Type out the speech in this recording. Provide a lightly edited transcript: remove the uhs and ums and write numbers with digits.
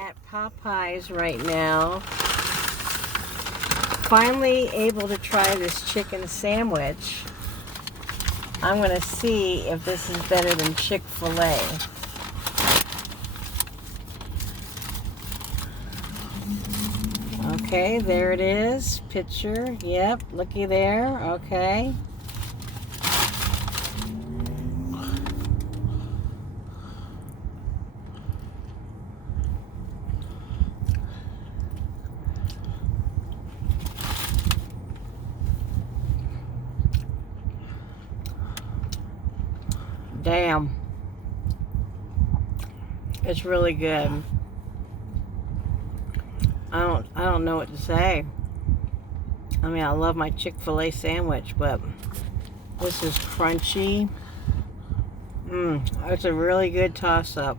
at Popeyes right now. Finally able to try this chicken sandwich. I'm going to see if this is better than Chick-fil-A. Okay, there it is. Picture. Yep, looky there. Okay. Damn. It's really good. I don't know what to say. I mean, I love my Chick-fil-A sandwich, but this is crunchy. It's a really good toss-up.